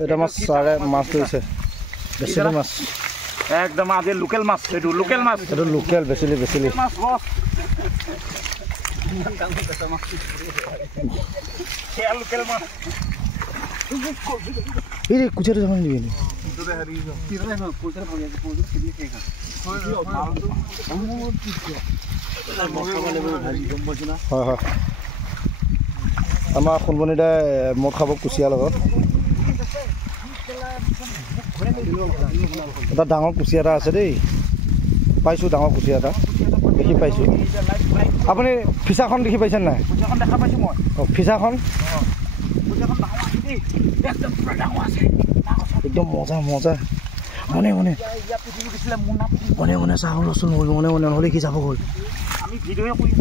এটা মাছ সারে মাছ ধরছে বেশিলি মাছ একদম আজে লোকাল মাছ এটা লোকাল বেশিলি মাছ বস খেয়াল লোকাল মাছ এই রে কুচারে যখন নিবি হয় হয় আমাৰ সোণবনিদা মদ খাব কুচিয়াৰ লগত এটা ডাঙৰ কুচিয়া এটা আছে দেই পাইছোঁ ডাঙৰ কুচিয়া এটা দেখি পাইছোঁ আপুনি ফিচাখন দেখি পাইছেনে নাই দেখা পাইছোঁ মই ফিচাখন একদম মজা মনে চাহৰ ৰচোন মনে নহ'লে কি যাব গ'ল আমি ভিডিঅ'য়ে কৰি